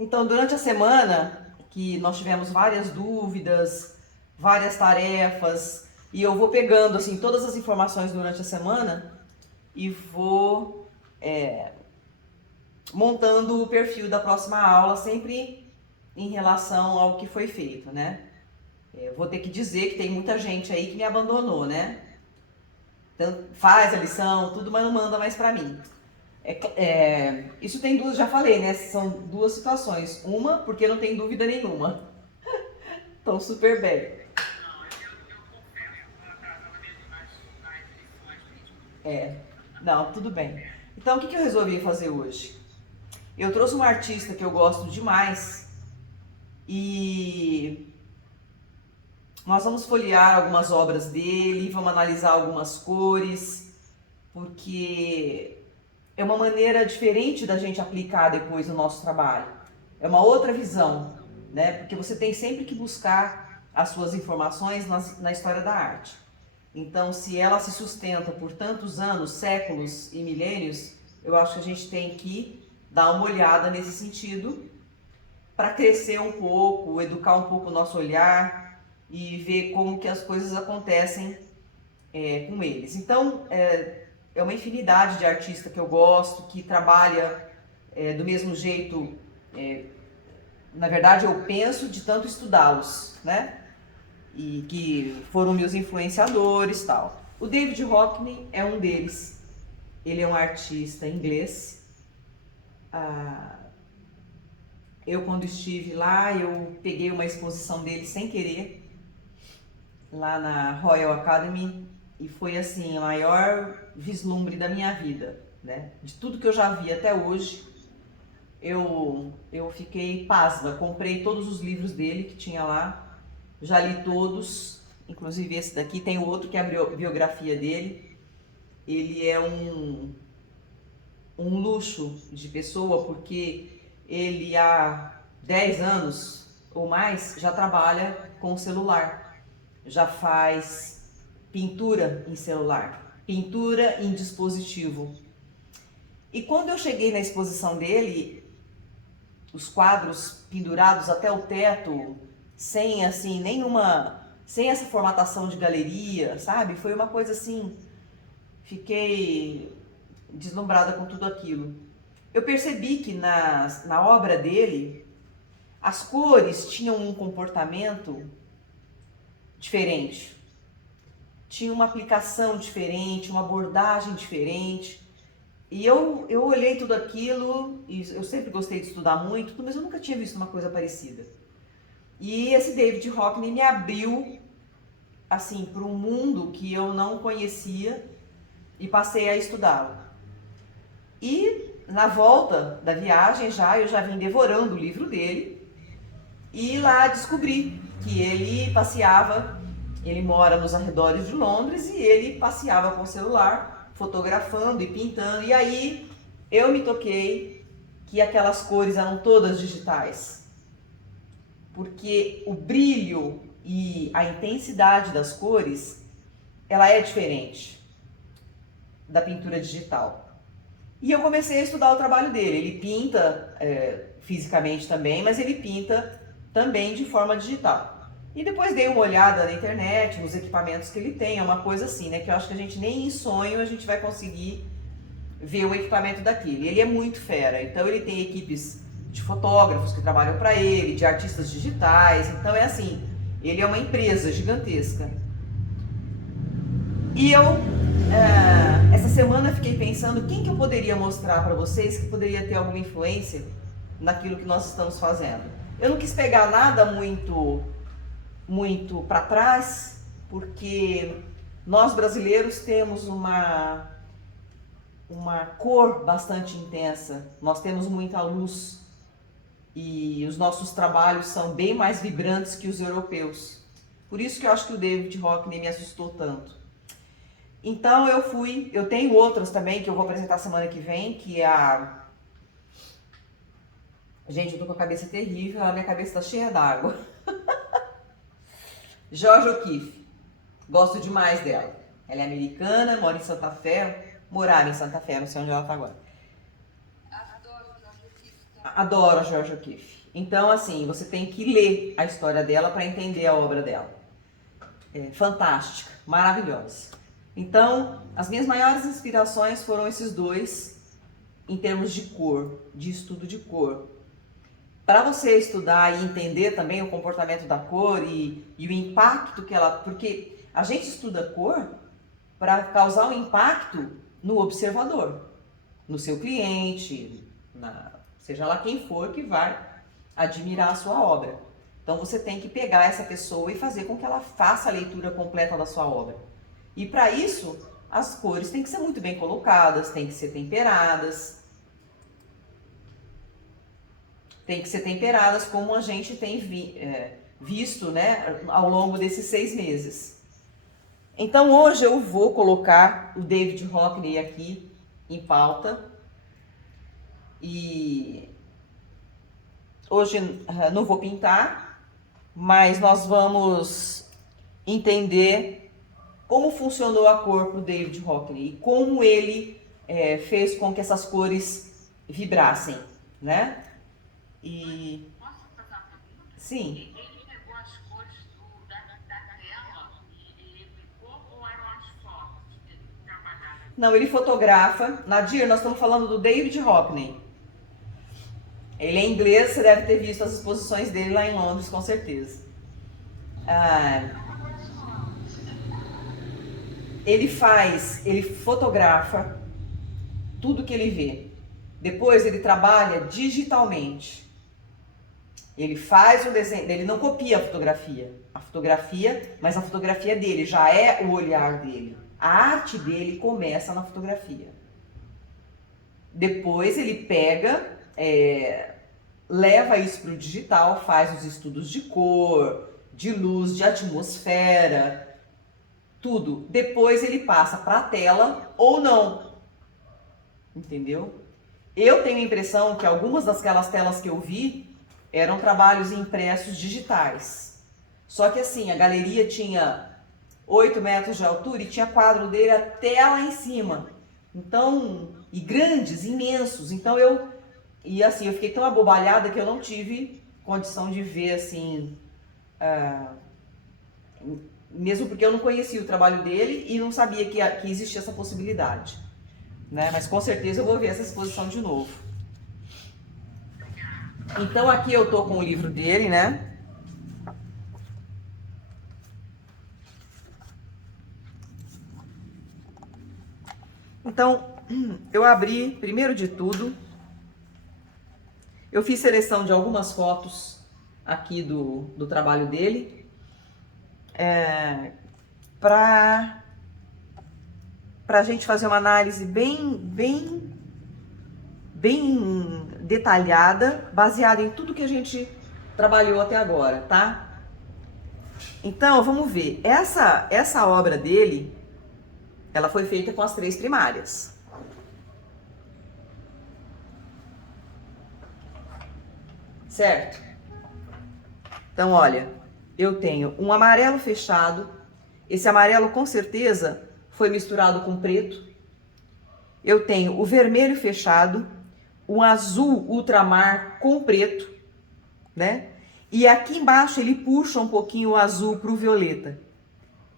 Então, durante a semana, que nós tivemos várias dúvidas, várias tarefas, e eu vou pegando assim todas as informações durante a semana e vou montando o perfil da próxima aula, sempre em relação ao que foi feito, né? Vou ter que dizer que tem muita gente aí que me abandonou, né? Então, faz a lição, tudo, mas não manda mais pra mim. Isso tem duas, já falei, né? São duas situações. Uma, porque não tem dúvida nenhuma. Estão super bem. É, não, tudo bem. Então, o que eu resolvi fazer hoje? Eu trouxe um artista que eu gosto demais e nós vamos folhear algumas obras dele, vamos analisar algumas cores, porque é uma maneira diferente da gente aplicar depois no nosso trabalho. É uma outra visão, né? Porque você tem sempre que buscar as suas informações na história da arte. Então, se ela se sustenta por tantos anos, séculos e milênios, eu acho que a gente tem que dar uma olhada nesse sentido para crescer um pouco, educar um pouco o nosso olhar e ver como que as coisas acontecem com eles. Então, é uma infinidade de artistas que eu gosto, que trabalha do mesmo jeito. Na verdade, eu penso de tanto estudá-los, né? E que foram meus influenciadores, tal. O David Hockney é um deles. Ele é um artista inglês. Eu, quando estive lá, eu peguei uma exposição dele sem querer, lá na Royal Academy, e foi assim, o maior vislumbre da minha vida, né? De tudo que eu já vi até hoje, eu fiquei pasma. Comprei todos os livros dele que tinha lá, já li todos, inclusive esse daqui. Tem outro que é a biografia dele. Ele é um luxo de pessoa, porque ele há 10 anos ou mais já trabalha com celular, já faz pintura em celular, pintura em dispositivo. E quando eu cheguei na exposição dele, os quadros pendurados até o teto, sem assim nenhuma, sem essa formatação de galeria, sabe? Foi uma coisa assim, fiquei deslumbrada com tudo aquilo. Eu percebi que na obra dele, as cores tinham um comportamento diferente, tinha uma aplicação diferente, uma abordagem diferente. E eu olhei tudo aquilo, e eu sempre gostei de estudar muito, mas eu nunca tinha visto uma coisa parecida. E esse David Hockney me abriu assim para um mundo que eu não conhecia e passei a estudá-lo. E na volta da viagem eu já vim devorando o livro dele e lá descobri que ele passeava, ele mora nos arredores de Londres e ele passeava com o celular, fotografando e pintando. E aí eu me toquei que aquelas cores eram todas digitais, porque o brilho e a intensidade das cores, ela é diferente da pintura digital. E eu comecei a estudar o trabalho dele. Ele pinta fisicamente também, mas ele pinta também de forma digital. E depois dei uma olhada na internet, nos equipamentos que ele tem. É uma coisa assim, né? Que eu acho que a gente nem em sonho a gente vai conseguir ver o equipamento daquele. Ele é muito fera. Então ele tem equipes de fotógrafos que trabalham para ele, de artistas digitais. Então é assim, ele é uma empresa gigantesca. E eu, essa semana, fiquei pensando quem que eu poderia mostrar para vocês que poderia ter alguma influência naquilo que nós estamos fazendo. Eu não quis pegar nada muito para trás, porque nós brasileiros temos uma cor bastante intensa, nós temos muita luz e os nossos trabalhos são bem mais vibrantes que os europeus. Por isso que eu acho que o David Hockney me assustou tanto. Então eu tenho outras também que eu vou apresentar semana que vem, que é a... Gente, eu tô com a cabeça terrível, a minha cabeça tá cheia d'água. Georgia O'Keeffe, gosto demais dela. Ela é americana, mora em Santa Fé, morava em Santa Fé, não sei onde ela tá agora. Adoro a Georgia O'Keeffe. Então, assim, você tem que ler a história dela para entender a obra dela. É fantástica, maravilhosa. Então, as minhas maiores inspirações foram esses dois em termos de cor, de estudo de cor. Para você estudar e entender também o comportamento da cor e o impacto que ela... Porque a gente estuda cor para causar um impacto no observador, no seu cliente, seja lá quem for que vai admirar a sua obra. Então você tem que pegar essa pessoa e fazer com que ela faça a leitura completa da sua obra. E para isso, as cores têm que ser muito bem colocadas, têm que ser temperadas. Tem que ser temperadas como a gente tem visto, né, ao longo desses 6 meses. Então hoje eu vou colocar o David Hockney aqui em pauta. E hoje não vou pintar, mas nós vamos entender como funcionou a cor para o David Hockney e como ele fez com que essas cores vibrassem, né? E Posso fazer uma pergunta? sim, Ele pegou as cores da tela e ele pegou ou eram as fotos que ele trabalhava? não, ele fotografa. Nadir, nós estamos falando do David Hockney. Ele é inglês, você deve ter visto as exposições dele lá em Londres, com certeza. Ele fotografa tudo que ele vê. Depois ele trabalha digitalmente. Ele faz o desenho, ele não copia a fotografia, mas a fotografia dele já é o olhar dele. A arte dele começa na fotografia. Depois ele pega, leva isso para o digital, faz os estudos de cor, de luz, de atmosfera, tudo. Depois ele passa para a tela ou não. Entendeu? Eu tenho a impressão que algumas daquelas telas que eu vi eram trabalhos impressos digitais. Só que assim, a galeria tinha 8 metros de altura e tinha quadro dele até lá em cima. Então, e grandes, imensos. Então eu fiquei tão abobalhada que eu não tive condição de ver assim, mesmo porque eu não conhecia o trabalho dele e não sabia que existia essa possibilidade, né? Mas com certeza eu vou ver essa exposição de novo. Então aqui eu tô com o livro dele, né? Então, eu abri, primeiro de tudo, eu fiz seleção de algumas fotos aqui do trabalho dele, para a gente fazer uma análise bem detalhada, baseada em tudo que a gente trabalhou até agora, tá? Então, vamos ver. Essa obra dele, ela foi feita com as 3 primárias. Certo? Então, olha, eu tenho um amarelo fechado. Esse amarelo, com certeza, foi misturado com preto. Eu tenho o vermelho fechado, um azul ultramar com preto, né? E aqui embaixo ele puxa um pouquinho o azul para o violeta.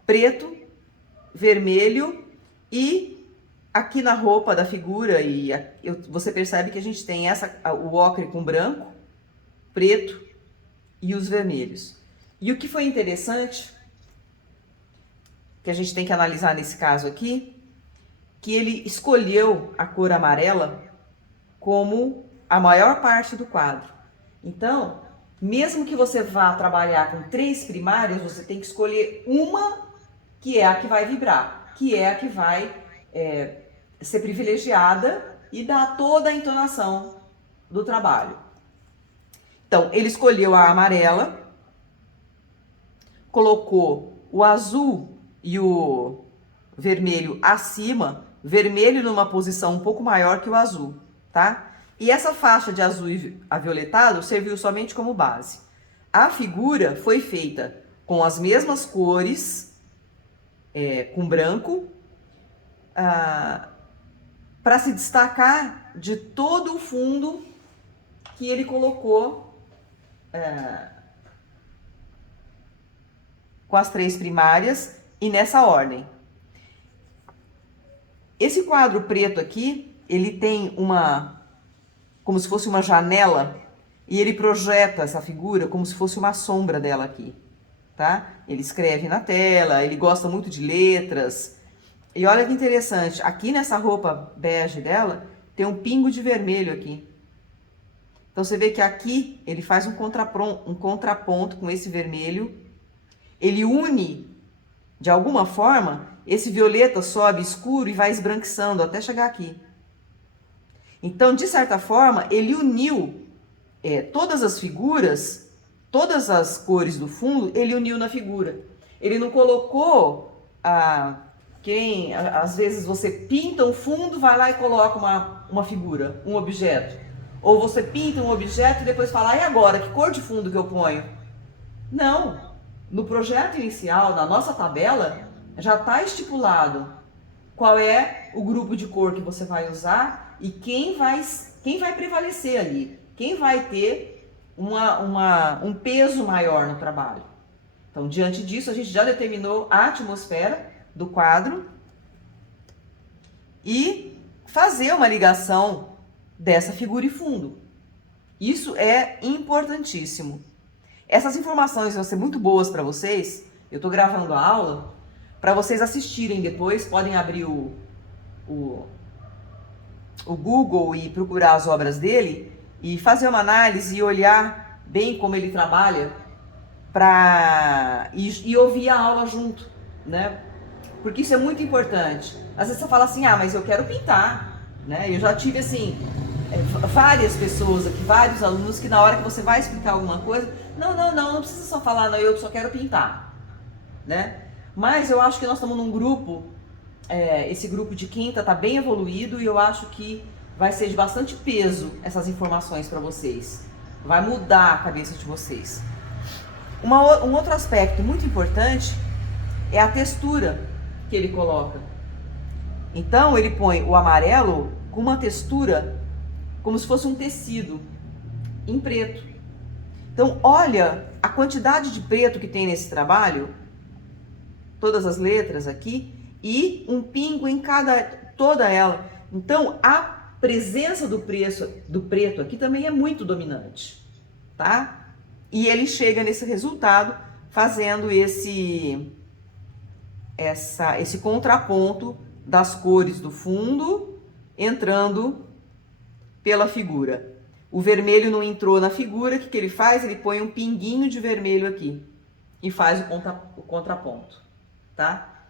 Preto, vermelho e aqui na roupa da figura, você percebe que a gente tem o ocre com branco, preto e os vermelhos. E o que foi interessante, que a gente tem que analisar nesse caso aqui, que ele escolheu a cor amarela como a maior parte do quadro. Então, mesmo que você vá trabalhar com 3 primárias, você tem que escolher uma que é a que vai vibrar, que é a que vai ser privilegiada e dar toda a entonação do trabalho. Então, ele escolheu a amarela, colocou o azul e o vermelho acima, vermelho numa posição um pouco maior que o azul, tá? E essa faixa de azul avioletado serviu somente como base. A figura foi feita com as mesmas cores, com branco, para se destacar de todo o fundo que ele colocou com as 3 primárias e nessa ordem. Esse quadro preto aqui, ele tem como se fosse uma janela, e ele projeta essa figura como se fosse uma sombra dela aqui, tá? Ele escreve na tela, ele gosta muito de letras. E olha que interessante, aqui nessa roupa bege dela, tem um pingo de vermelho aqui. Então você vê que aqui ele faz um contraponto com esse vermelho. Ele une, de alguma forma, esse violeta sobe escuro e vai esbranquiçando até chegar aqui. Então, de certa forma, ele uniu todas as figuras, todas as cores do fundo, ele uniu na figura. Ele não colocou às vezes você pinta um fundo, vai lá e coloca uma figura, um objeto. Ou você pinta um objeto e depois fala, e agora, que cor de fundo que eu ponho? Não. No projeto inicial, na nossa tabela, já está estipulado qual é o grupo de cor que você vai usar e quem vai prevalecer ali, quem vai ter um peso maior no trabalho. Então, diante disso, a gente já determinou a atmosfera do quadro e fazer uma ligação dessa figura e fundo. Isso é importantíssimo. Essas informações vão ser muito boas para vocês. Eu estou gravando a aula para vocês assistirem depois. Podem abrir o Google e procurar as obras dele e fazer uma análise e olhar bem como ele trabalha e ouvir a aula junto, né? Porque isso é muito importante. Às vezes você fala assim, mas eu quero pintar, né? Eu já tive assim várias pessoas aqui, vários alunos que na hora que você vai explicar alguma coisa, não precisa só falar, não, eu só quero pintar, né? Mas eu acho que nós estamos num grupo, esse grupo de quinta está bem evoluído e eu acho que vai ser de bastante peso essas informações para vocês. Vai mudar a cabeça de vocês. Um outro aspecto muito importante é a textura que ele coloca. Então ele põe o amarelo com uma textura como se fosse um tecido em preto. Então olha a quantidade de preto que tem nesse trabalho, todas as letras aqui, e um pingo em toda ela. Então a presença do preto aqui também é muito dominante, tá? E ele chega nesse resultado fazendo esse contraponto das cores do fundo entrando pela figura. O vermelho não entrou na figura, o que ele faz? Ele põe um pinguinho de vermelho aqui e faz o contraponto, tá?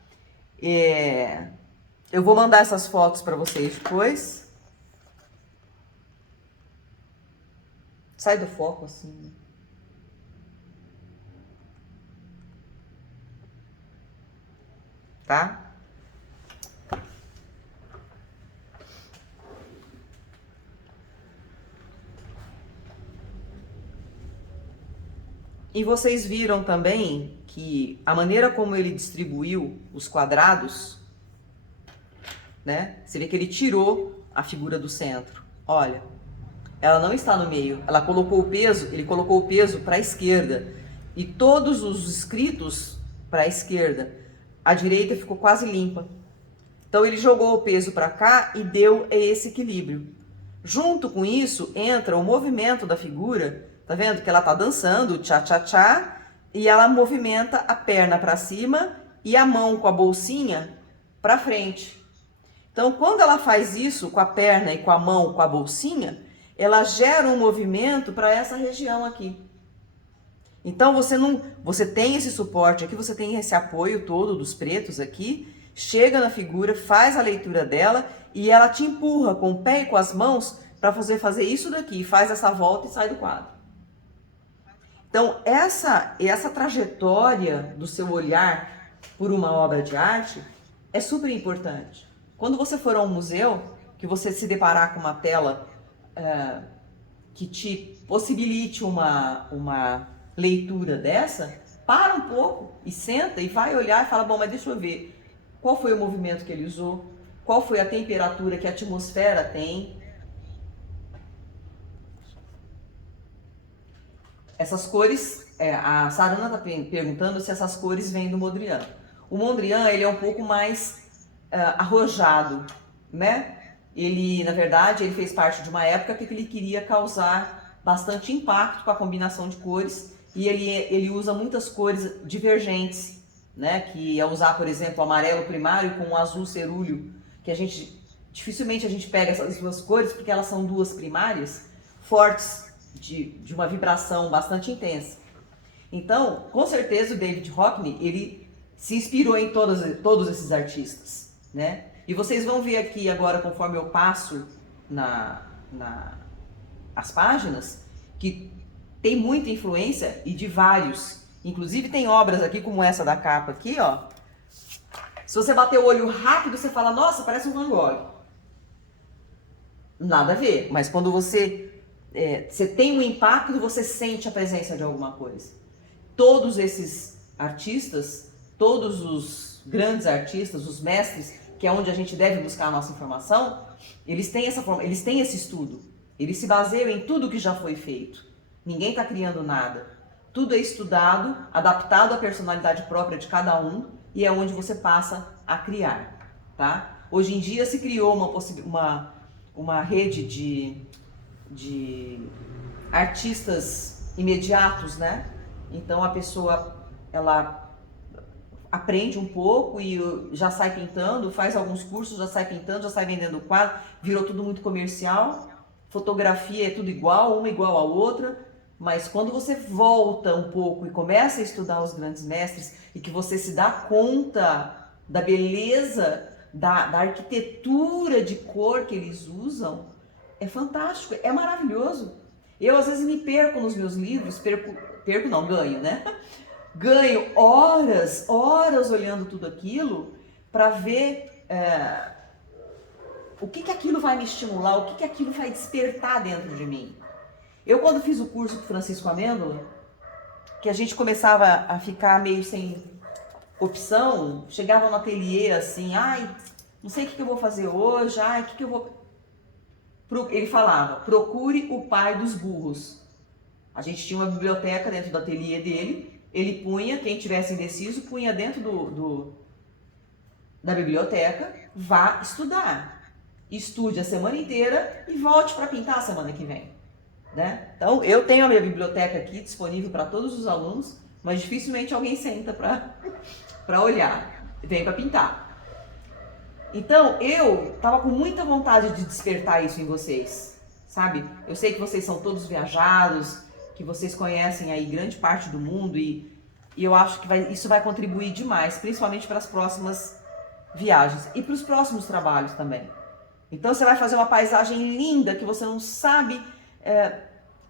Eu vou mandar essas fotos para vocês depois. Sai do foco assim. Tá? E vocês viram também que a maneira como ele distribuiu os quadrados, né? Você vê que ele tirou a figura do centro. Olha, ela não está no meio. Ele colocou o peso para a esquerda. E todos os escritos para a esquerda. A direita ficou quase limpa. Então ele jogou o peso para cá e deu esse equilíbrio. Junto com isso entra o movimento da figura. Tá vendo que ela tá dançando, tchá-tchá-tchá, e ela movimenta a perna para cima e a mão com a bolsinha para frente. Então, quando ela faz isso com a perna e com a mão com a bolsinha, ela gera um movimento para essa região aqui. Então, você tem esse suporte aqui, você tem esse apoio todo dos pretos aqui, chega na figura, faz a leitura dela e ela te empurra com o pé e com as mãos para você fazer isso daqui, faz essa volta e sai do quadro. Então, essa trajetória do seu olhar por uma obra de arte é super importante. Quando você for a um museu, que você se deparar com uma tela que te possibilite uma leitura dessa, para um pouco e senta e vai olhar e fala, bom, mas deixa eu ver, qual foi o movimento que ele usou, qual foi a temperatura que a atmosfera tem. essas cores, a Sarana está perguntando se essas cores vêm do Mondrian. O Mondrian, ele é um pouco mais arrojado, né? Ele, na verdade, ele fez parte de uma época que ele queria causar bastante impacto com a combinação de cores e ele usa muitas cores divergentes, né? Que é usar, por exemplo, o amarelo primário com o azul cerúleo, que dificilmente a gente pega essas duas cores porque elas são duas primárias fortes de uma vibração bastante intensa. Então, com certeza o David Hockney, ele se inspirou em todos esses artistas, né? E vocês vão ver aqui agora, conforme eu passo as páginas, que tem muita influência e de vários. Inclusive tem obras aqui como essa da capa aqui, ó. Se você bater o olho rápido, você fala, nossa, parece um Van Gogh. Nada a ver, mas quando você tem um impacto, você sente a presença de alguma coisa. Todos esses artistas, todos os grandes artistas, os mestres, que é onde a gente deve buscar a nossa informação, eles têm essa forma, eles têm esse estudo. Eles se baseiam em tudo que já foi feito. Ninguém está criando nada. Tudo é estudado, adaptado à personalidade própria de cada um e é onde você passa a criar, tá? Hoje em dia se criou uma rede de artistas imediatos, né? Então a pessoa, ela aprende um pouco e já sai pintando, faz alguns cursos, já sai pintando, já sai vendendo quadro, virou tudo muito comercial, fotografia é tudo igual, uma igual a outra, mas quando você volta um pouco e começa a estudar os grandes mestres e que você se dá conta da beleza, da arquitetura de cor que eles usam, é fantástico, é maravilhoso. Eu às vezes me perco nos meus livros, perco não, ganho, né? Ganho horas olhando tudo aquilo para ver o que aquilo vai me estimular, o que aquilo vai despertar dentro de mim. Eu quando fiz o curso com Francisco Amêndola, que a gente começava a ficar meio sem opção, chegava no ateliê assim, ai, não sei o que eu vou fazer hoje, ai, o que eu vou... Ele falava, procure o pai dos burros. A gente tinha uma biblioteca dentro do ateliê dele, ele punha, quem tivesse indeciso, punha dentro da biblioteca, vá estudar. Estude a semana inteira e volte para pintar a semana que vem. Né? Então, eu tenho a minha biblioteca aqui disponível para todos os alunos, mas dificilmente alguém senta para olhar, vem para pintar. Então, eu estava com muita vontade de despertar isso em vocês, sabe? Eu sei que vocês são todos viajados, que vocês conhecem aí grande parte do mundo e eu acho que isso vai contribuir demais, principalmente para as próximas viagens e para os próximos trabalhos também. Então, você vai fazer uma paisagem linda que você não sabe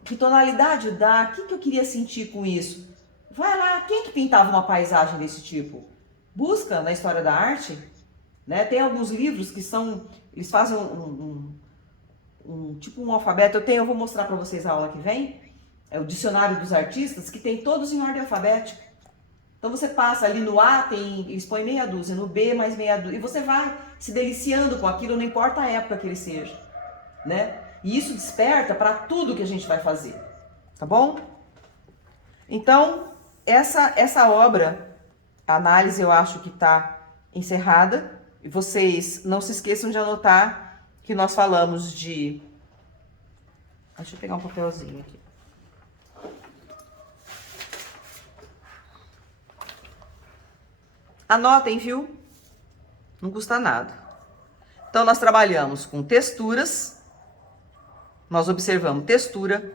que tonalidade dá, o que eu queria sentir com isso. Vai lá, quem que pintava uma paisagem desse tipo? Busca na história da arte. Né? Tem alguns livros que eles fazem tipo um alfabeto. Eu vou mostrar para vocês a aula que vem, é o dicionário dos artistas, que tem todos em ordem alfabética. Então você passa ali no A, eles põem meia dúzia, no B mais meia dúzia, e você vai se deliciando com aquilo, não importa a época que ele seja, né? E isso desperta para tudo que a gente vai fazer, tá bom? Então, essa obra, a análise eu acho que está encerrada. E vocês não se esqueçam de anotar que nós falamos de... Deixa eu pegar um papelzinho aqui. Anotem, viu? Não custa nada. Então, nós trabalhamos com texturas. Nós observamos textura,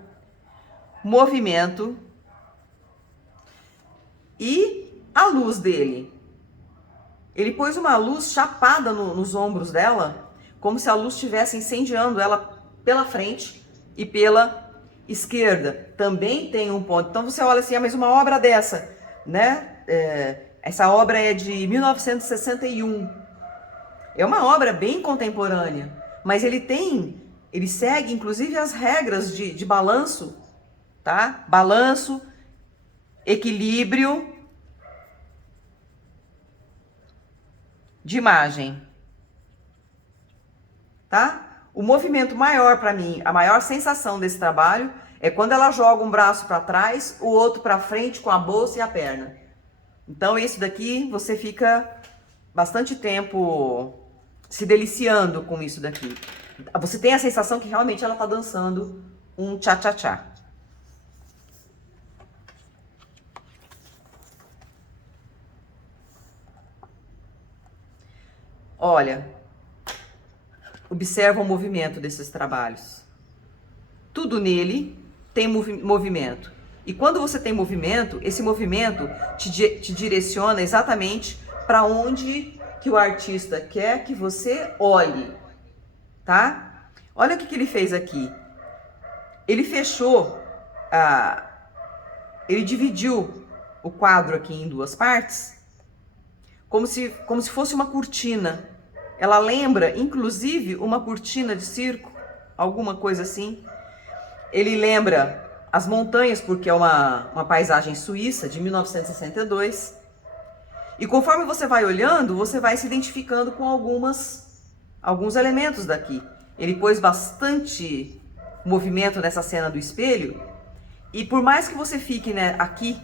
movimento e a luz dele. Ele pôs uma luz chapada nos ombros dela, como se a luz estivesse incendiando ela pela frente e pela esquerda. Também tem um ponto. Então você olha assim, mas uma obra dessa, né? Essa obra é de 1961. É uma obra bem contemporânea, mas ele segue inclusive as regras de balanço, tá? Balanço, equilíbrio de imagem, tá? O movimento maior para mim, a maior sensação desse trabalho é quando ela joga um braço para trás, o outro para frente com a bolsa e a perna. Então esse daqui você fica bastante tempo se deliciando com isso daqui. Você tem a sensação que realmente ela tá dançando um tchá-tchá-tchá. Olha, observa o movimento desses trabalhos. Tudo nele tem movimento. E quando você tem movimento, esse movimento te direciona exatamente para onde que o artista quer que você olhe, tá? Olha o que ele fez aqui. Ele fechou, ele dividiu o quadro aqui em duas partes, como se fosse uma cortina. Ela lembra, inclusive, uma cortina de circo, alguma coisa assim. Ele lembra as montanhas, porque é uma paisagem suíça de 1962. E conforme você vai olhando, você vai se identificando com alguns elementos daqui. Ele pôs bastante movimento nessa cena do espelho. E por mais que você fique, né, aqui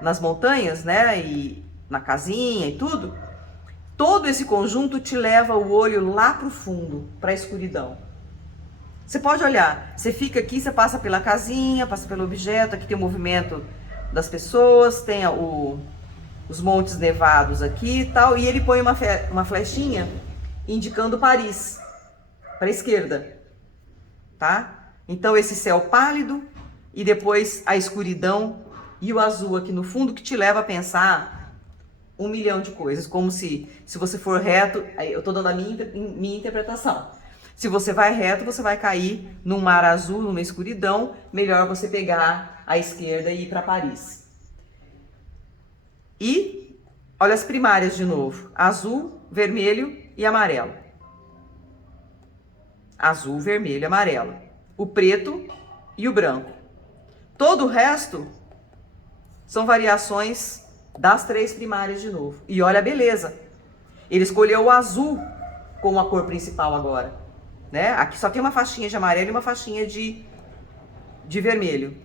nas montanhas, né, e na casinha e tudo, todo esse conjunto te leva o olho lá para o fundo, para a escuridão. Você pode olhar, você fica aqui, você passa pela casinha, passa pelo objeto, aqui tem o movimento das pessoas, tem os montes nevados aqui e tal, e ele põe uma flechinha indicando Paris, para a esquerda, tá? Então esse céu pálido e depois a escuridão e o azul aqui no fundo que te leva a pensar 1 milhão de coisas, como se você for reto, eu tô dando a minha interpretação. Se você vai reto, você vai cair num mar azul, numa escuridão, melhor você pegar a esquerda e ir para Paris. E olha as primárias de novo, azul, vermelho e amarelo. Azul, vermelho e amarelo. O preto e o branco. Todo o resto são variações das 3 primárias de novo. E olha a beleza. Ele escolheu o azul como a cor principal agora. Né? Aqui só tem uma faixinha de amarelo e uma faixinha de vermelho.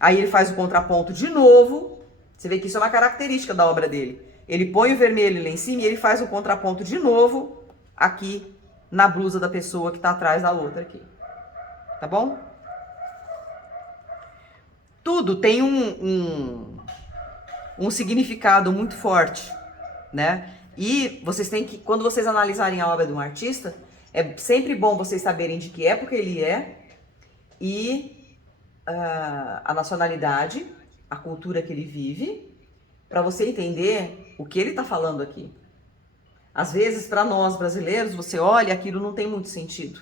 Aí ele faz o contraponto de novo. Você vê que isso é uma característica da obra dele. Ele põe o vermelho lá em cima e ele faz o contraponto de novo aqui na blusa da pessoa que está atrás da outra aqui. Tá bom? Tudo tem um significado muito forte, né? E vocês têm que, quando vocês analisarem a obra de um artista, é sempre bom vocês saberem de que época ele é e a nacionalidade, a cultura que ele vive, para você entender o que ele está falando aqui. Às vezes, para nós brasileiros, você olha e aquilo não tem muito sentido,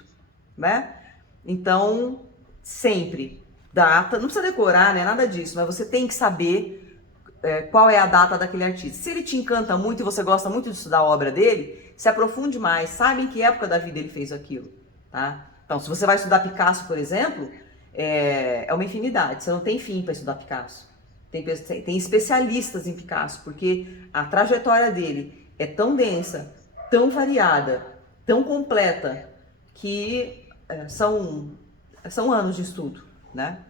né? Então, sempre, data, não precisa decorar, né, nada disso, mas você tem que saber qual é a data daquele artista. Se ele te encanta muito e você gosta muito de estudar a obra dele, se aprofunde mais, sabe em que época da vida ele fez aquilo, tá? Então, se você vai estudar Picasso, por exemplo, é uma infinidade, você não tem fim para estudar Picasso. Tem especialistas em Picasso, porque a trajetória dele é tão densa, tão variada, tão completa, que são anos de estudo, né?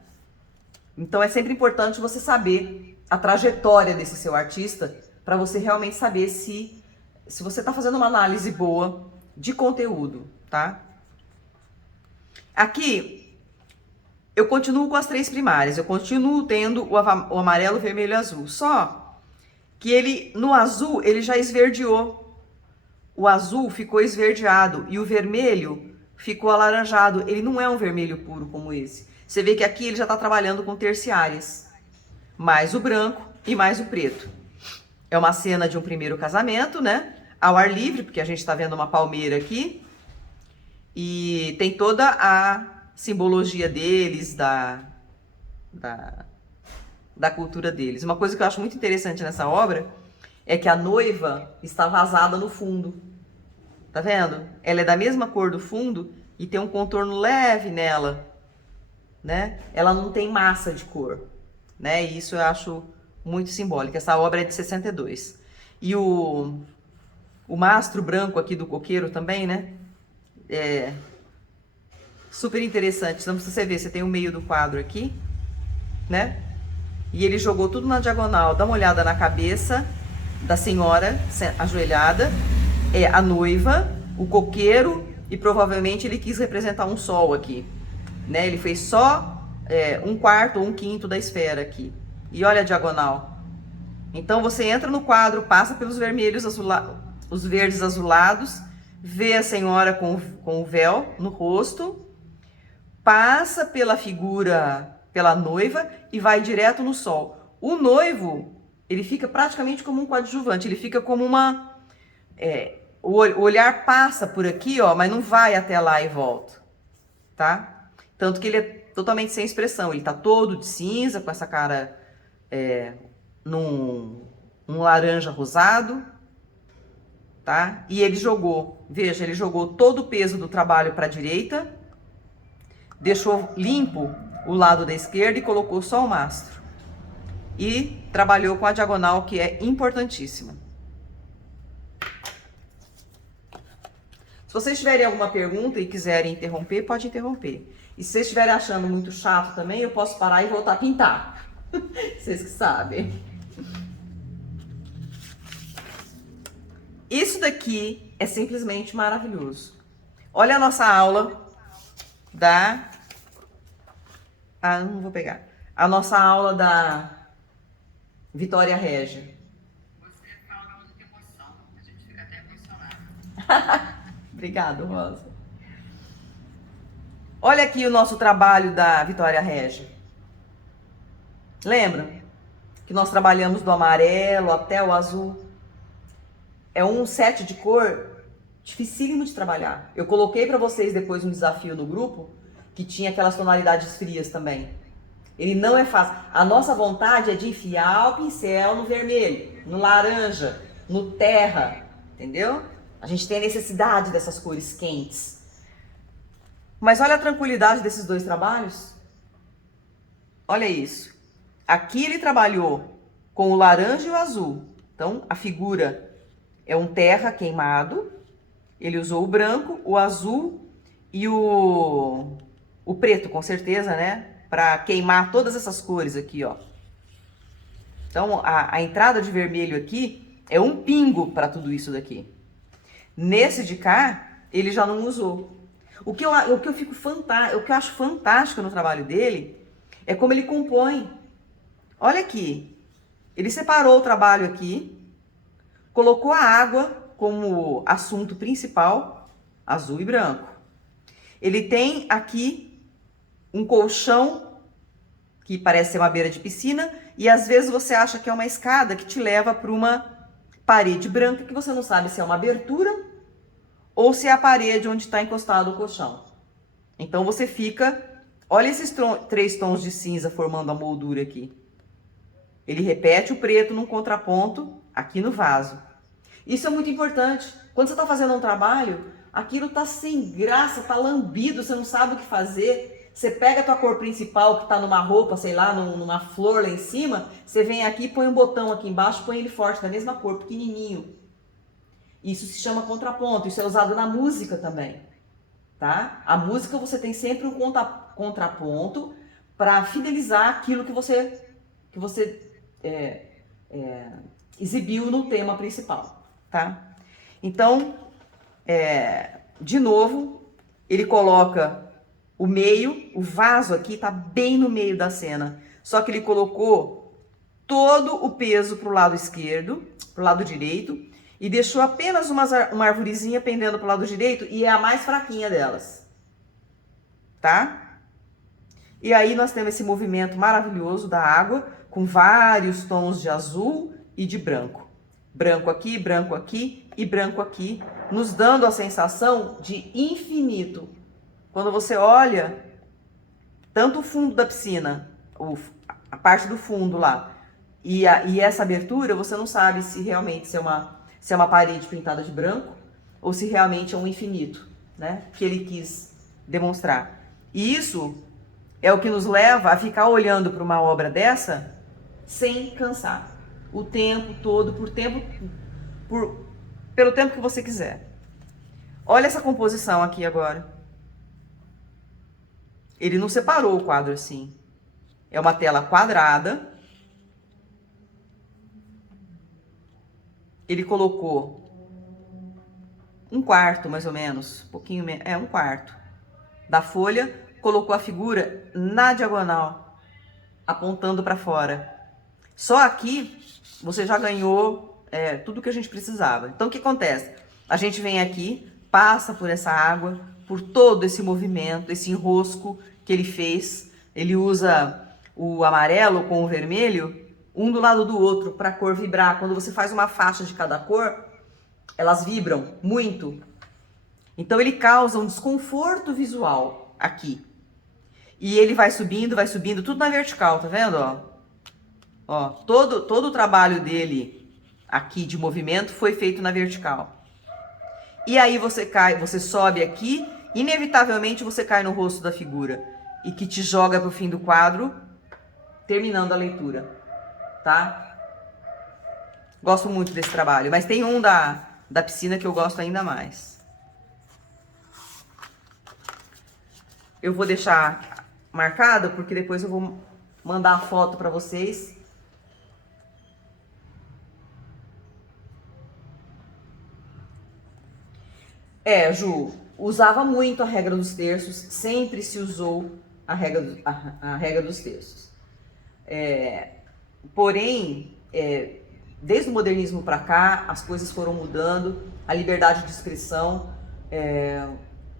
Então é sempre importante você saber a trajetória desse seu artista, para você realmente saber se você está fazendo uma análise boa de conteúdo, tá? Aqui, eu continuo com as 3 primárias, eu continuo tendo o amarelo, vermelho e azul, só que ele, no azul, ele já esverdeou. O azul ficou esverdeado e o vermelho ficou alaranjado. Ele não é um vermelho puro como esse. Você vê que aqui ele já está trabalhando com terciárias, mais o branco e mais o preto. É uma cena de um primeiro casamento, né? Ao ar livre, porque a gente está vendo uma palmeira aqui. E tem toda a simbologia deles, da cultura deles. Uma coisa que eu acho muito interessante nessa obra é que a noiva está vazada no fundo. Tá vendo? Ela é da mesma cor do fundo e tem um contorno leve nela, né? Ela não tem massa de cor, né? E isso eu acho muito simbólico. Essa obra é de 62. E o mastro branco aqui do coqueiro também, né? Super interessante. Então, você vê, você tem o meio do quadro aqui, né? E ele jogou tudo na diagonal. Dá uma olhada na cabeça da senhora ajoelhada, é a noiva, o coqueiro, e provavelmente ele quis representar um sol aqui, né? Ele fez só um quarto ou um quinto da esfera aqui. E olha a diagonal. Então você entra no quadro, passa pelos vermelhos, os verdes azulados, vê a senhora com o véu no rosto, passa pela figura, pela noiva e vai direto no sol. O noivo, ele fica praticamente como um coadjuvante, ele fica como uma... o olhar passa por aqui, ó, mas não vai até lá e volta, tá? Tanto que ele é totalmente sem expressão, ele tá todo de cinza, com essa cara num laranja rosado, tá? E ele jogou, veja, ele jogou todo o peso do trabalho para a direita, deixou limpo o lado da esquerda e colocou só o mastro. E trabalhou com a diagonal, que é importantíssima. Se vocês tiverem alguma pergunta e quiserem interromper, pode interromper. E se vocês estiverem achando muito chato também, eu posso parar e voltar a pintar. Vocês que sabem. Isso daqui é simplesmente maravilhoso. Olha a nossa aula da... não vou pegar. A nossa aula da Vitória Régia. Você fala com muita emoção, a gente fica até emocionado. Obrigada, Rosa. Olha aqui o nosso trabalho da Vitória Régia. Lembra que nós trabalhamos do amarelo até o azul? É um set de cor dificílimo de trabalhar. Eu coloquei para vocês depois um desafio no grupo que tinha aquelas tonalidades frias também. Ele não é fácil. A nossa vontade é de enfiar o pincel no vermelho, no laranja, no terra, entendeu? A gente tem a necessidade dessas cores quentes. Mas olha a tranquilidade desses dois trabalhos. Olha isso. Aqui ele trabalhou com o laranja e o azul. Então, a figura é um terra queimado. Ele usou o branco, o azul e o preto, com certeza, né? Para queimar todas essas cores aqui, ó. Então, a entrada de vermelho aqui é um pingo para tudo isso daqui. Nesse de cá, ele já não usou. O que eu acho fantástico no trabalho dele é como ele compõe. Olha aqui. Ele separou o trabalho aqui, colocou a água como assunto principal, azul e branco. Ele tem aqui um colchão que parece ser uma beira de piscina e às vezes você acha que é uma escada que te leva para uma parede branca que você não sabe se é uma abertura ou se é a parede onde está encostado o colchão. Então você fica... Olha esses três tons de cinza formando a moldura aqui. Ele repete o preto num contraponto aqui no vaso. Isso é muito importante. Quando você está fazendo um trabalho, aquilo está sem graça, está lambido, você não sabe o que fazer. Você pega a tua cor principal que está numa roupa, sei lá, numa flor lá em cima, você vem aqui, põe um botão aqui embaixo, põe ele forte, da mesma cor, pequenininho. Isso se chama contraponto, isso é usado na música também, tá? A música você tem sempre um contraponto para fidelizar aquilo que você exibiu no tema principal, tá? Então, de novo, ele coloca o meio, o vaso aqui tá bem no meio da cena, só que ele colocou todo o peso pro lado esquerdo, pro lado direito, e deixou apenas uma arvorezinha pendendo pro lado direito, e é a mais fraquinha delas, tá? E aí nós temos esse movimento maravilhoso da água, com vários tons de azul e de branco. Branco aqui e branco aqui, nos dando a sensação de infinito. Quando você olha, tanto o fundo da piscina, a parte do fundo lá, e essa abertura, você não sabe se realmente se é uma parede pintada de branco ou se realmente é um infinito, né? Que ele quis demonstrar. E isso é o que nos leva a ficar olhando para uma obra dessa sem cansar. O tempo todo, pelo tempo que você quiser. Olha essa composição aqui agora. ele não separou o quadro assim. É uma tela quadrada. Ele colocou um quarto, mais ou menos, um pouquinho menos, um quarto da folha, colocou a figura na diagonal, apontando para fora. Só aqui você já ganhou tudo que a gente precisava. Então o que acontece? A gente vem aqui, passa por essa água, por todo esse movimento, esse enrosco que ele fez. Ele usa o amarelo com o vermelho, um do lado do outro, para a cor vibrar. Quando você faz uma faixa de cada cor, elas vibram muito. Então ele causa um desconforto visual aqui. E ele vai subindo, tudo na vertical, tá vendo? Ó, todo o trabalho dele aqui de movimento foi feito na vertical. E aí você cai, você sobe aqui, inevitavelmente você cai no rosto da figura. E que te joga pro fim do quadro, terminando a leitura, tá? Gosto muito desse trabalho, mas tem um da piscina que eu gosto ainda mais. Eu vou deixar marcado, porque depois eu vou mandar a foto para vocês. Ju, usava muito a regra dos terços, sempre se usou a regra dos terços. Porém, desde o modernismo para cá, as coisas foram mudando, a liberdade de expressão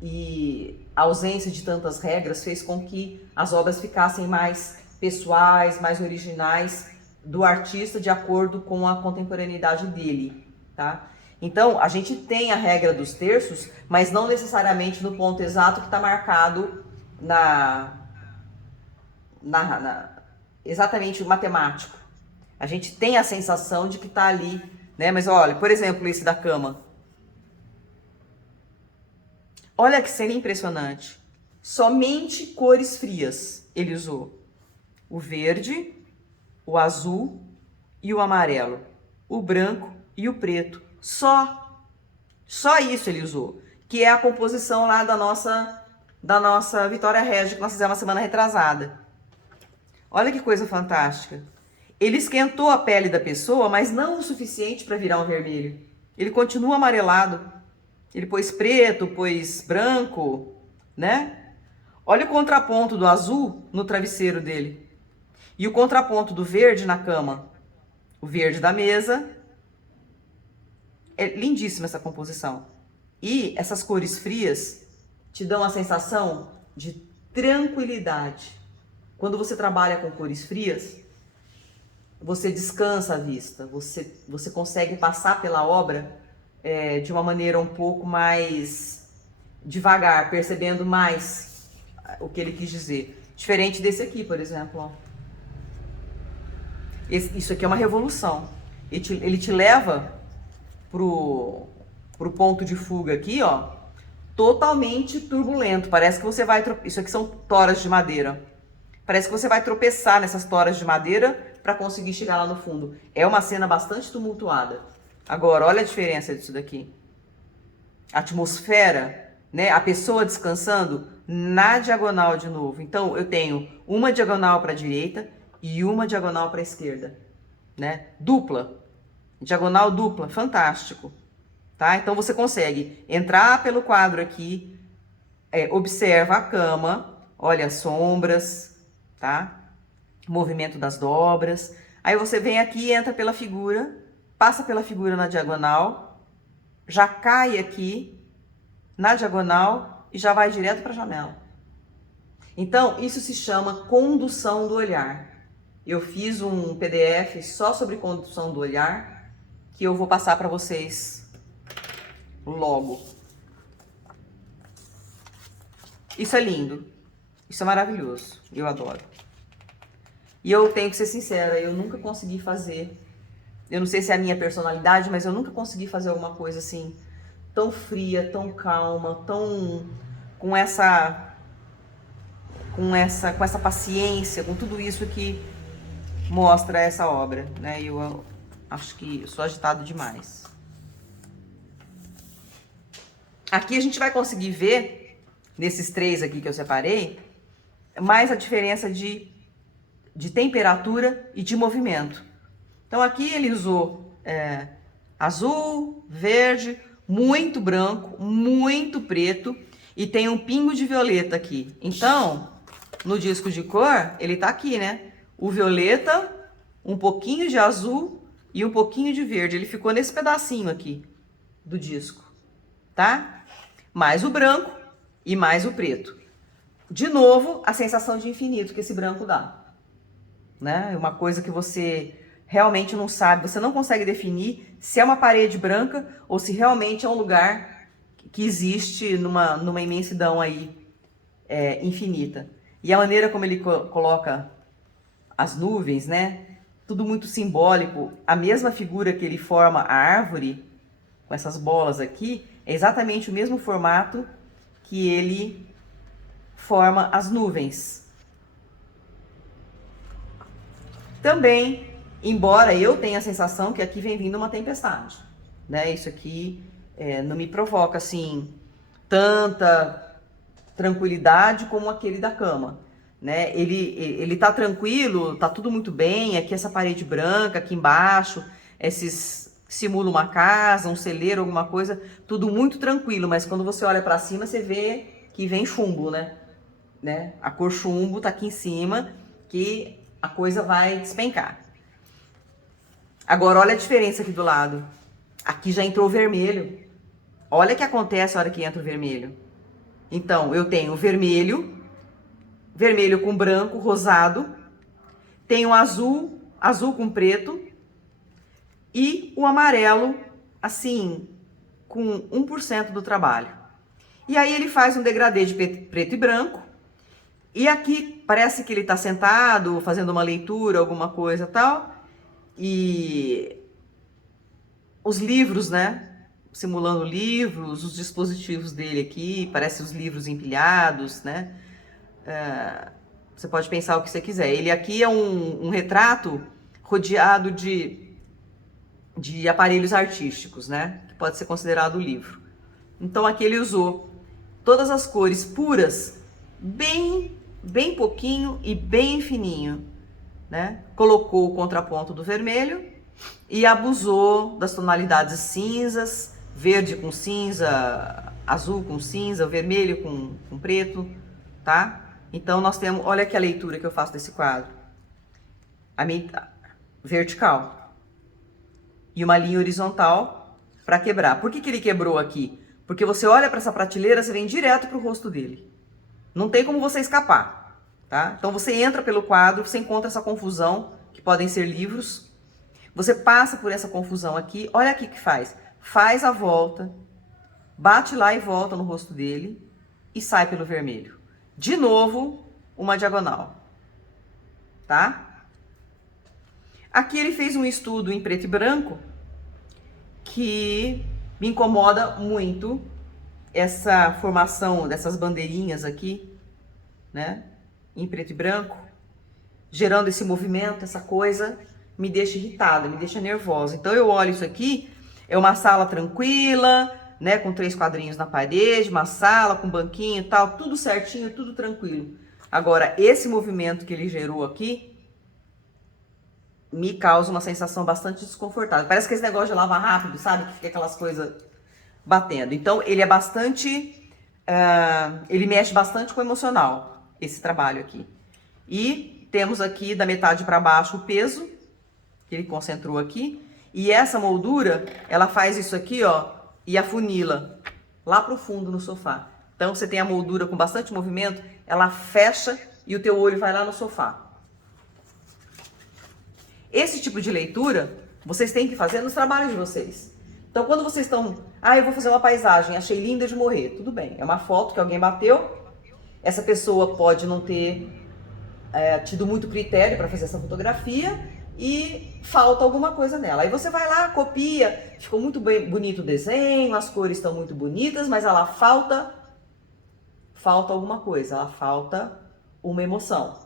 e a ausência de tantas regras fez com que as obras ficassem mais pessoais, mais originais do artista de acordo com a contemporaneidade dele, tá? Então, a gente tem a regra dos terços, mas não necessariamente no ponto exato que está marcado exatamente matemático. A gente tem a sensação de que está ali, né? Mas olha, por exemplo, esse da cama. Olha que cena impressionante. Somente cores frias ele usou. O verde, o azul e o amarelo. O branco e o preto. Só isso ele usou. Que é a composição lá da nossa Vitória Régia que nós fizemos na semana retrasada. Olha que coisa fantástica. Ele esquentou a pele da pessoa, mas não o suficiente para virar um vermelho. Ele continua amarelado. Ele pôs preto, pôs branco, né? Olha o contraponto do azul no travesseiro dele. E o contraponto do verde na cama. O verde da mesa. É lindíssima essa composição. E essas cores frias te dão a sensação de tranquilidade. Quando você trabalha com cores frias, você descansa a vista. Você consegue passar pela obra de uma maneira um pouco mais devagar, percebendo mais o que ele quis dizer. Diferente desse aqui, por exemplo. Ó. Isso aqui é uma revolução. Ele te leva pro ponto de fuga aqui, ó, totalmente turbulento. Parece que você vai... Isso aqui são toras de madeira. Parece que você vai tropeçar nessas toras de madeira para conseguir chegar lá no fundo. É uma cena bastante tumultuada. Agora, olha a diferença disso daqui. A atmosfera, né? A pessoa descansando na diagonal de novo. Então, eu tenho uma diagonal para a direita e uma diagonal para a esquerda, né? Dupla. Diagonal dupla, fantástico. Tá? Então, você consegue entrar pelo quadro aqui, observa a cama, olha as sombras, tá? Movimento das dobras. Aí você vem aqui e entra pela figura, passa pela figura na diagonal, já cai aqui na diagonal e já vai direto para a janela. Então, isso se chama condução do olhar. Eu fiz um PDF só sobre condução do olhar, que eu vou passar para vocês logo. Isso é lindo. Isso é maravilhoso. Eu adoro. E eu tenho que ser sincera, eu nunca consegui fazer. Eu não sei se é a minha personalidade, mas eu nunca consegui fazer alguma coisa assim tão fria, tão calma, tão com essa paciência, com tudo isso que mostra essa obra, né? Eu acho que sou agitado demais. Aqui a gente vai conseguir ver, nesses três aqui que eu separei, mais a diferença de temperatura e de movimento. Então aqui ele usou azul, verde, muito branco, muito preto e tem um pingo de violeta aqui. Então, no disco de cor, ele tá aqui, né? O violeta, um pouquinho de azul e um pouquinho de verde. Ele ficou nesse pedacinho aqui do disco, tá? Mais o branco e mais o preto. De novo, a sensação de infinito que esse branco dá, né? É uma coisa que você realmente não sabe, você não consegue definir se é uma parede branca ou se realmente é um lugar que existe numa imensidão aí infinita. E a maneira como ele coloca as nuvens, né? Tudo muito simbólico. A mesma figura que ele forma a árvore, com essas bolas aqui, é exatamente o mesmo formato que ele forma as nuvens. Também, embora eu tenha a sensação que aqui vem vindo uma tempestade, né? Isso aqui não me provoca, assim, tanta tranquilidade como aquele da cama, né? Ele tá tranquilo, tá tudo muito bem, aqui essa parede branca, aqui embaixo, simula uma casa, um celeiro, alguma coisa, tudo muito tranquilo, mas quando você olha para cima, você vê que vem chumbo, né? A cor chumbo tá aqui em cima, que a coisa vai despencar. Agora, olha a diferença aqui do lado. Aqui já entrou o vermelho. Olha o que acontece na hora que entra o vermelho. Então, eu tenho vermelho, vermelho com branco, rosado. Tenho azul, azul com preto. E o amarelo, assim, com 1% do trabalho. E aí ele faz um degradê de preto e branco. E aqui parece que ele está sentado, fazendo uma leitura, alguma coisa tal. E os livros, né? Simulando livros, os dispositivos dele aqui, parece os livros empilhados, né? Você pode pensar o que você quiser. Ele aqui é um retrato rodeado de aparelhos artísticos, né? Que pode ser considerado o livro. Então aqui ele usou todas as cores puras, bem pouquinho e bem fininho, né? Colocou o contraponto do vermelho e abusou das tonalidades cinzas, verde com cinza, azul com cinza, vermelho com preto, tá? Então nós temos, olha aqui a leitura que eu faço desse quadro. A minha vertical e uma linha horizontal para quebrar. Por que ele quebrou aqui? Porque você olha para essa prateleira, você vem direto para o rosto dele. Não tem como você escapar, tá? Então você entra pelo quadro, você encontra essa confusão, que podem ser livros. Você passa por essa confusão aqui, olha aqui o que faz. Faz a volta, bate lá e volta no rosto dele e sai pelo vermelho. De novo, uma diagonal, tá? Aqui ele fez um estudo em preto e branco que me incomoda muito, essa formação dessas bandeirinhas aqui, né, em preto e branco, gerando esse movimento, essa coisa, me deixa irritada, me deixa nervosa. Então eu olho isso aqui, é uma sala tranquila, né, com 3 quadrinhos na parede, uma sala com banquinho e tal, tudo certinho, tudo tranquilo. Agora, esse movimento que ele gerou aqui, me causa uma sensação bastante desconfortável. Parece que esse negócio de lavar rápido, sabe? Que fica aquelas coisas batendo. Então, ele é bastante... ele mexe bastante com o emocional, esse trabalho aqui. E temos aqui, da metade para baixo, o peso, que ele concentrou aqui. E essa moldura, ela faz isso aqui, ó, e afunila lá pro fundo no sofá. Então, você tem a moldura com bastante movimento, ela fecha e o teu olho vai lá no sofá. Esse tipo de leitura, vocês têm que fazer nos trabalhos de vocês. Então, quando vocês estão... eu vou fazer uma paisagem, achei linda de morrer. Tudo bem, é uma foto que alguém bateu. Essa pessoa pode não ter tido muito critério para fazer essa fotografia e falta alguma coisa nela. Aí você vai lá, copia, ficou muito bonito o desenho, as cores estão muito bonitas, mas ela falta alguma coisa, ela falta uma emoção.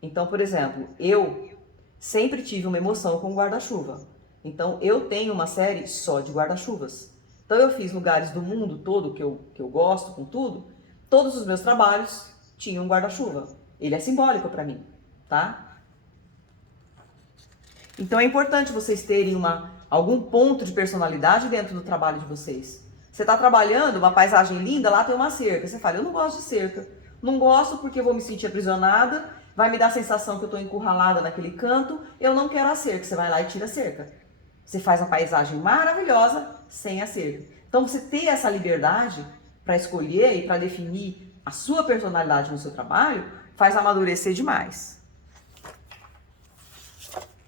Então, por exemplo, eu sempre tive uma emoção com guarda-chuva. Então, eu tenho uma série só de guarda-chuvas. Então, eu fiz lugares do mundo todo que eu gosto, com tudo. Todos os meus trabalhos tinham guarda-chuva. Ele é simbólico para mim, tá? Então é importante vocês terem algum ponto de personalidade dentro do trabalho de vocês. Você está trabalhando uma paisagem linda, lá tem uma cerca. Você fala, eu não gosto de cerca. Não gosto porque eu vou me sentir aprisionada, vai me dar a sensação que eu estou encurralada naquele canto, eu não quero a cerca. Você vai lá e tira a cerca. Você faz uma paisagem maravilhosa sem a cerca. Então você ter essa liberdade para escolher e para definir a sua personalidade no seu trabalho faz amadurecer demais.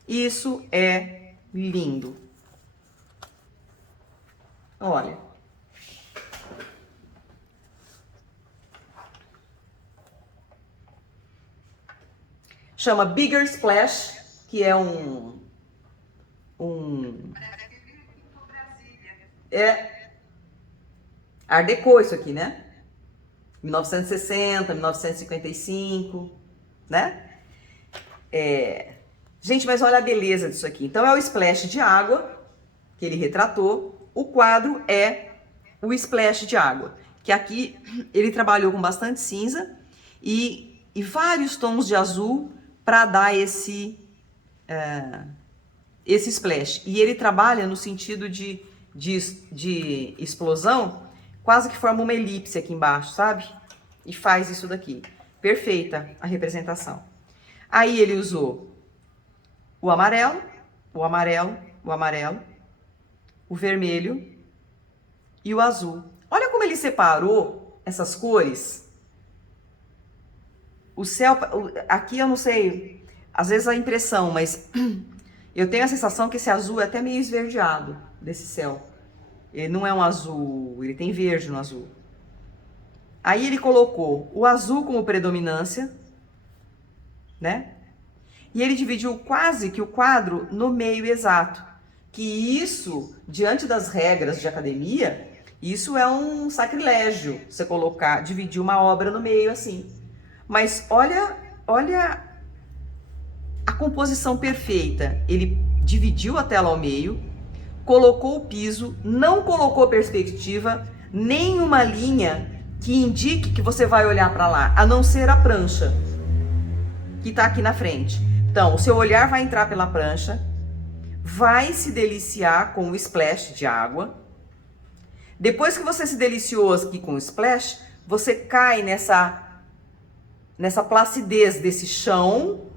Isso é lindo. Olha. Chama Bigger Splash, que é Art Deco isso aqui, né? 1960, 1955, né? Gente, mas olha a beleza disso aqui. Então é o splash de água que ele retratou. O quadro é o splash de água, que aqui ele trabalhou com bastante cinza e vários tons de azul para dar esse splash. E ele trabalha no sentido de explosão, quase que forma uma elipse aqui embaixo, sabe? E faz isso daqui. Perfeita a representação. Aí ele usou o amarelo, o amarelo, o amarelo, o vermelho e o azul. Olha como ele separou essas cores. O céu, aqui eu não sei, às vezes a impressão, mas eu tenho a sensação que esse azul é até meio esverdeado desse céu. Ele não é um azul, ele tem verde no azul. Aí ele colocou o azul como predominância, né? E ele dividiu quase que o quadro no meio exato. Que isso, diante das regras de academia, isso é um sacrilégio, você dividir uma obra no meio assim. Mas olha a composição perfeita. Ele dividiu a tela ao meio, colocou o piso, não colocou perspectiva, nem uma linha que indique que você vai olhar para lá, a não ser a prancha que está aqui na frente. Então, o seu olhar vai entrar pela prancha, vai se deliciar com o splash de água. Depois que você se deliciou aqui com o splash, você cai nessa placidez desse chão,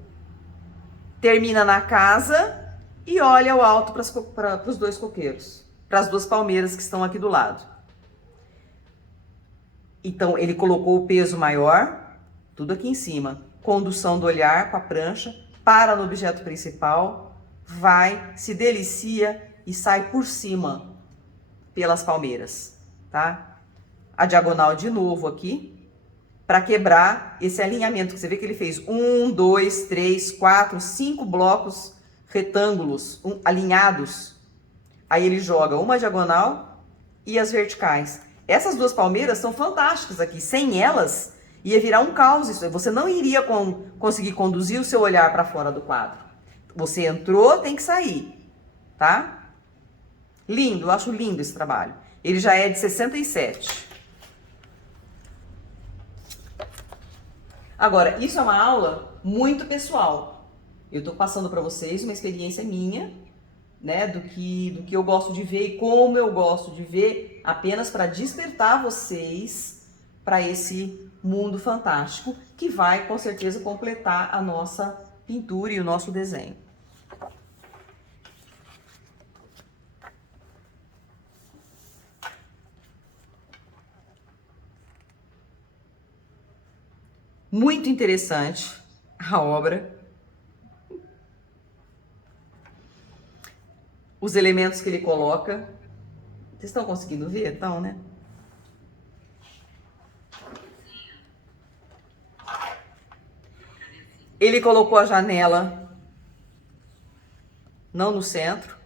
termina na casa e olha ao alto para os dois coqueiros, para as duas palmeiras que estão aqui do lado. Então, ele colocou o peso maior, tudo aqui em cima, condução do olhar com a prancha, para no objeto principal, vai, se delicia e sai por cima pelas palmeiras, tá? A diagonal de novo aqui, para quebrar esse alinhamento, que você vê que ele fez 1, 2, 3, 4, 5 blocos retângulos alinhados. Aí ele joga uma diagonal e as verticais. Essas duas palmeiras são fantásticas aqui. Sem elas, ia virar um caos isso. Você não iria conseguir conduzir o seu olhar para fora do quadro. Você entrou, tem que sair, tá? Lindo, eu acho lindo esse trabalho. Ele já é de 67. Agora, isso é uma aula muito pessoal. Eu estou passando para vocês uma experiência minha, né, do que eu gosto de ver e como eu gosto de ver, apenas para despertar vocês para esse mundo fantástico que vai, com certeza, completar a nossa pintura e o nosso desenho. Muito interessante a obra. Os elementos que ele coloca. Vocês estão conseguindo ver? Então, né? Ele colocou a janela não no centro,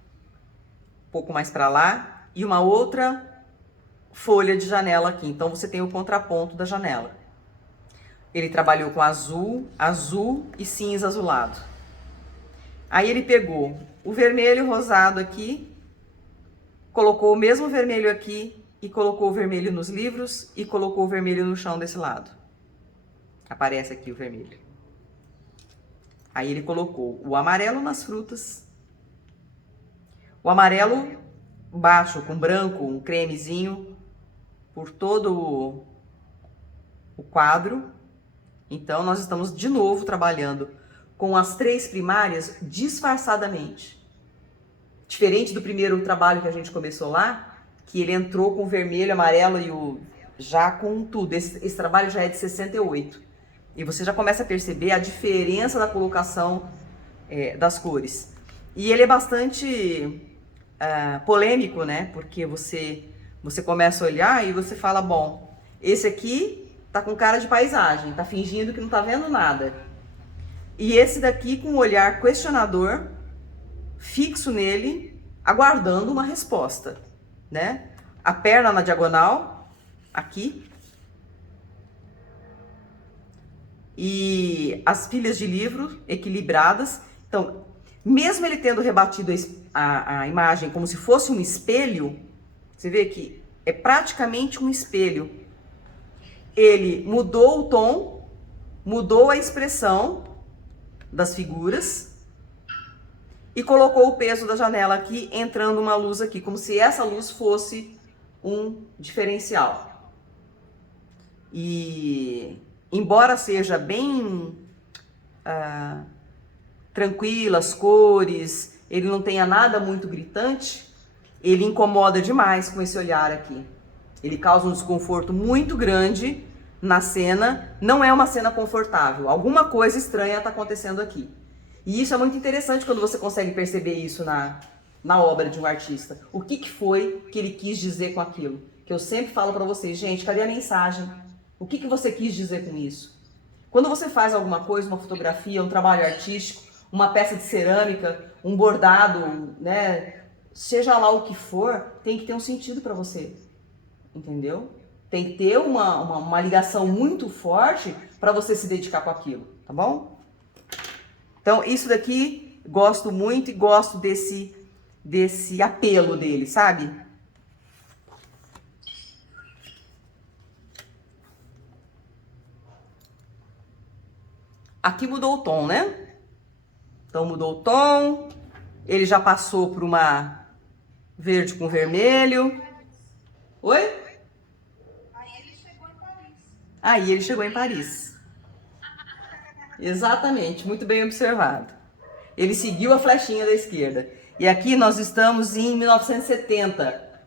um pouco mais para lá, e uma outra folha de janela aqui. Então você tem o contraponto da janela. Ele trabalhou com azul, azul e cinza azulado. Aí ele pegou o vermelho rosado aqui, colocou o mesmo vermelho aqui e colocou o vermelho nos livros e colocou o vermelho no chão desse lado. Aparece aqui o vermelho. Aí ele colocou o amarelo nas frutas. O amarelo baixo com branco, um cremezinho por todo o quadro. Então, nós estamos de novo trabalhando com as 3 primárias disfarçadamente. Diferente do primeiro trabalho que a gente começou lá, que ele entrou com o vermelho, amarelo e já com tudo. Esse trabalho já é de 68. E você já começa a perceber a diferença da colocação das cores. E ele é bastante polêmico, né? Porque você começa a olhar e você fala, bom, esse aqui tá com cara de paisagem, tá fingindo que não tá vendo nada. E esse daqui com um olhar questionador, fixo nele, aguardando uma resposta, né? A perna na diagonal, aqui. E as pilhas de livro equilibradas. Então, mesmo ele tendo rebatido a imagem como se fosse um espelho, você vê que é praticamente um espelho. Ele mudou o tom, mudou a expressão das figuras e colocou o peso da janela aqui, entrando uma luz aqui, como se essa luz fosse um diferencial. E embora seja bem tranquila as cores, ele não tenha nada muito gritante, ele incomoda demais com esse olhar aqui. Ele causa um desconforto muito grande na cena, não é uma cena confortável. Alguma coisa estranha está acontecendo aqui. E isso é muito interessante quando você consegue perceber isso na obra de um artista. O que foi que ele quis dizer com aquilo? Que eu sempre falo para vocês, gente, cadê a mensagem? O que você quis dizer com isso? Quando você faz alguma coisa, uma fotografia, um trabalho artístico, uma peça de cerâmica, um bordado, né? Seja lá o que for, tem que ter um sentido para você. Entendeu? Tem que ter uma ligação muito forte para você se dedicar com aquilo, tá bom? Então, isso daqui, gosto muito e gosto desse apelo dele, sabe? Aqui mudou o tom, né? Então, mudou o tom. Ele já passou para uma verde com vermelho. Oi? Aí ele chegou em Paris. Exatamente, muito bem observado. Ele seguiu a flechinha da esquerda. E aqui nós estamos em 1970.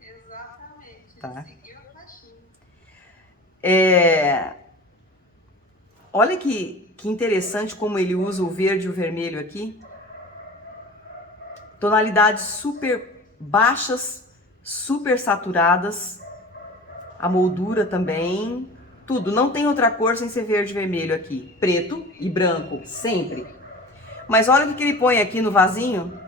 Exatamente, Tá. ele seguiu a flechinha. Olha que interessante como ele usa o verde e o vermelho aqui. Tonalidades super baixas, super saturadas. A moldura também. Tudo. Não tem outra cor sem ser verde e vermelho aqui. Preto e branco, sempre. Mas olha o que ele põe aqui no vasinho.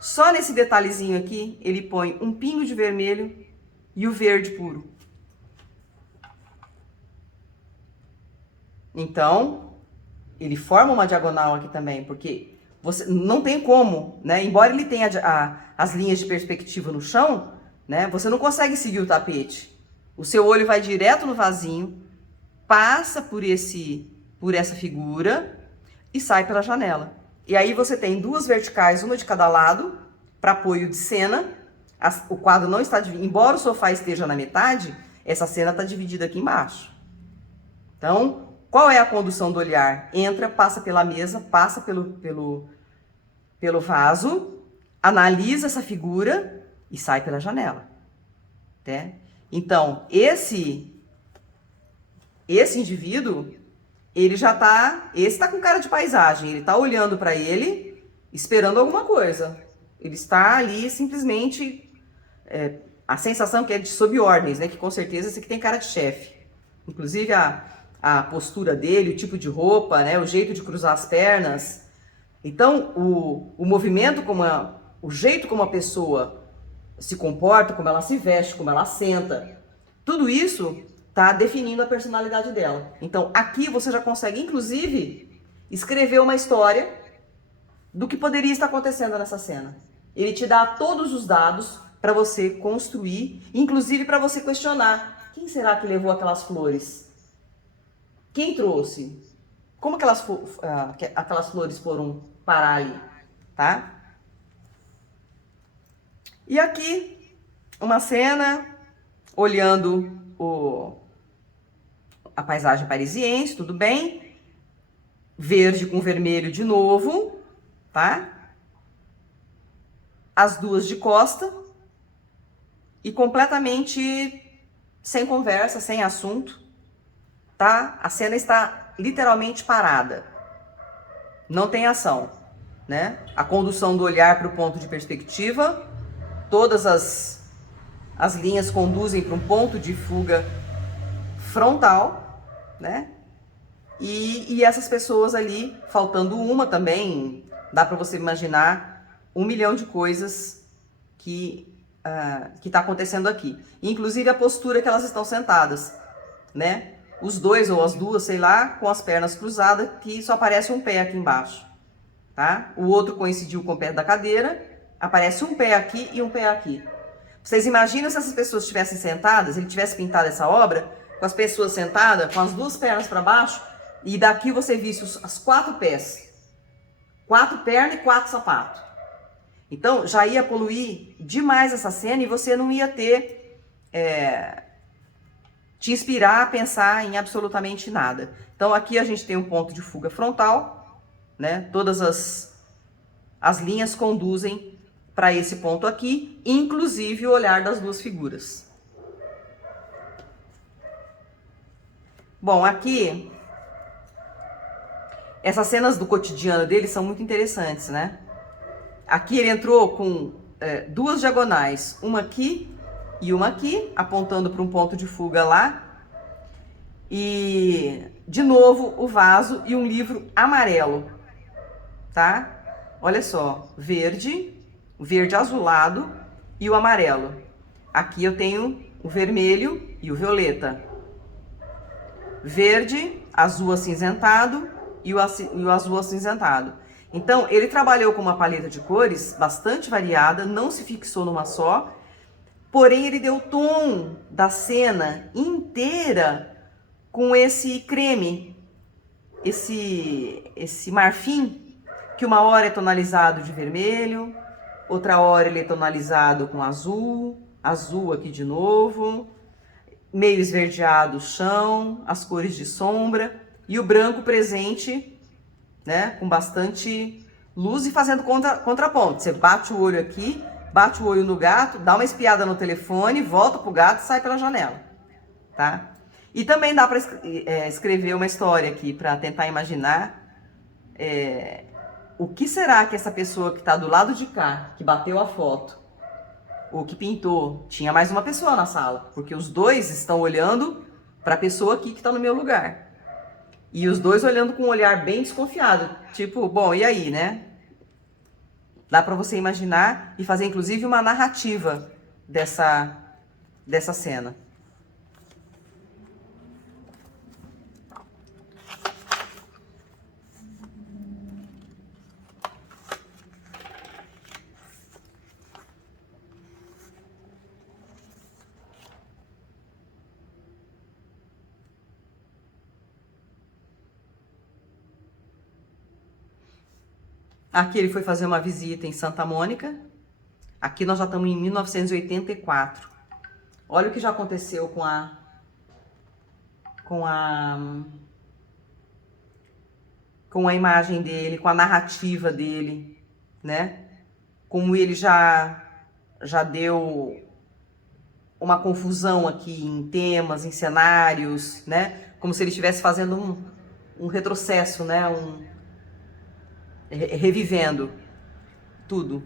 Só nesse detalhezinho aqui, ele põe um pingo de vermelho e o verde puro. Então, ele forma uma diagonal aqui também, porque você não tem como, né? Embora ele tenha as linhas de perspectiva no chão, né? Você não consegue seguir o tapete. O seu olho vai direto no vasinho, passa por essa figura e sai pela janela. E aí você tem 2 verticais, uma de cada lado, para apoio de cena. O quadro não está dividido. Embora o sofá esteja na metade, essa cena está dividida aqui embaixo. Então, qual é a condução do olhar? Entra, passa pela mesa, passa pelo vaso, analisa essa figura e sai pela janela. Né? Então, esse indivíduo, ele já tá, esse tá com cara de paisagem, ele tá olhando para ele, esperando alguma coisa. Ele está ali simplesmente, a sensação que é de sob ordens, né? Que com certeza esse aqui tem cara de chefe. Inclusive a postura dele, o tipo de roupa, né? O jeito de cruzar as pernas. Então, o movimento, o jeito como a pessoa se comporta, como ela se veste, como ela senta, tudo isso está definindo a personalidade dela. Então, aqui você já consegue, inclusive, escrever uma história do que poderia estar acontecendo nessa cena. Ele te dá todos os dados para você construir, inclusive para você questionar: quem será que levou aquelas flores? Quem trouxe? Como aquelas flores foram parar ali, tá? E aqui, uma cena, olhando a paisagem parisiense, tudo bem? Verde com vermelho de novo, tá? As duas de costa e completamente sem conversa, sem assunto, tá? A cena está literalmente parada. Não tem ação, né? A condução do olhar para o ponto de perspectiva, todas as linhas conduzem para um ponto de fuga frontal, né? E essas pessoas ali, faltando uma também, dá para você imaginar 1 milhão de coisas que está acontecendo aqui. Inclusive a postura que elas estão sentadas, né? Os dois ou as duas, sei lá, com as pernas cruzadas, que só aparece um pé aqui embaixo, tá? O outro coincidiu com o pé da cadeira, aparece um pé aqui e um pé aqui. Vocês imaginam se essas pessoas estivessem sentadas, ele tivesse pintado essa obra, com as pessoas sentadas, com as duas pernas para baixo, e daqui você visse as 4 pés. 4 pernas e 4 sapatos. Então, já ia poluir demais essa cena e você não ia ter... te inspirar a pensar em absolutamente nada. Então, aqui a gente tem um ponto de fuga frontal, né? Todas as linhas conduzem para esse ponto aqui, inclusive o olhar das duas figuras. Bom, aqui, essas cenas do cotidiano dele são muito interessantes, né? Aqui ele entrou com 2 diagonais, uma aqui e uma aqui, apontando para um ponto de fuga lá. E, de novo, o vaso e um livro amarelo, tá? Olha só, verde, o verde azulado e o amarelo. Aqui eu tenho o vermelho e o violeta. Verde, azul acinzentado e o azul acinzentado. Então, ele trabalhou com uma paleta de cores bastante variada, não se fixou numa só, porém ele deu o tom da cena inteira com esse creme, esse marfim, que uma hora é tonalizado de vermelho, outra hora ele é tonalizado com azul, azul aqui de novo, meio esverdeado o chão, as cores de sombra e o branco presente, né, com bastante luz e fazendo contraponto. Você bate o olho aqui, bate o olho no gato, dá uma espiada no telefone, volta pro gato e sai pela janela, tá? E também dá para escrever uma história aqui para tentar imaginar o que será que essa pessoa que está do lado de cá, que bateu a foto, ou que pintou, tinha mais uma pessoa na sala, porque os dois estão olhando para a pessoa aqui que está no meu lugar. E os dois olhando com um olhar bem desconfiado, tipo, bom, e aí, né? Dá para você imaginar e fazer inclusive uma narrativa dessa cena. Aqui ele foi fazer uma visita em Santa Mônica. Aqui nós já estamos em 1984. Olha o que já aconteceu com a imagem dele, com a narrativa dele, né? Como ele já deu uma confusão aqui em temas, em cenários, né? Como se ele estivesse fazendo um retrocesso, né? Revivendo tudo.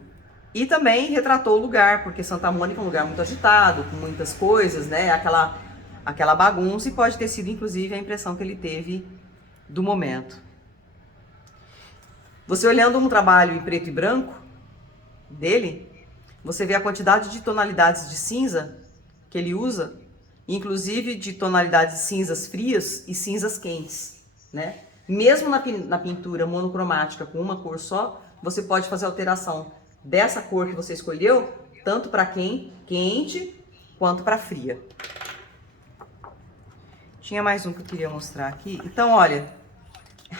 E também retratou o lugar, porque Santa Mônica é um lugar muito agitado, com muitas coisas, né? Aquela bagunça, e pode ter sido, inclusive, a impressão que ele teve do momento. Você olhando um trabalho em preto e branco dele, você vê a quantidade de tonalidades de cinza que ele usa, inclusive de tonalidades de cinzas frias e cinzas quentes, né? Mesmo na pintura monocromática com uma cor só, você pode fazer alteração dessa cor que você escolheu, tanto para quente quanto para fria. Tinha mais um que eu queria mostrar aqui. Então, olha,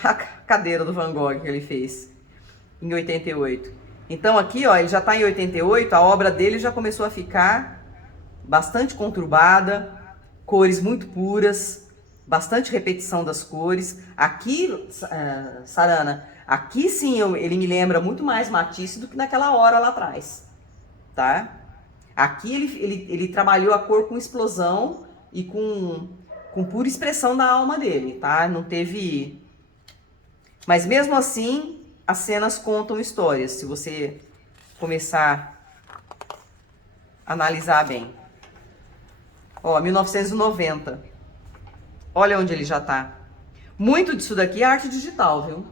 a cadeira do Van Gogh que ele fez em 88. Então aqui, ó, ele já tá em 88, a obra dele já começou a ficar bastante conturbada, cores muito puras, bastante repetição das cores. Aqui, Sarana, aqui sim ele me lembra muito mais Matisse do que naquela hora lá atrás, tá? Aqui ele trabalhou a cor com explosão e com pura expressão da alma dele, tá? Não teve... Mas mesmo assim, as cenas contam histórias, se você começar a analisar bem. Ó, 1990. Olha onde ele já tá. Muito disso daqui é arte digital, viu?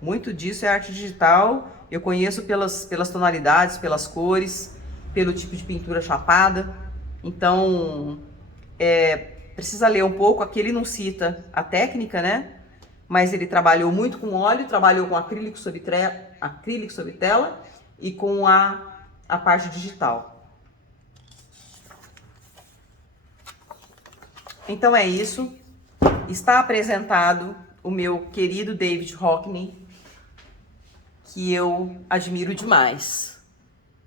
Muito disso é arte digital. Eu conheço pelas tonalidades, pelas cores, pelo tipo de pintura chapada. Então, precisa ler um pouco. Aqui ele não cita a técnica, né? Mas ele trabalhou muito com óleo, trabalhou com acrílico sobre tela e com a parte digital. Então é isso. Está apresentado o meu querido David Hockney, que eu admiro demais.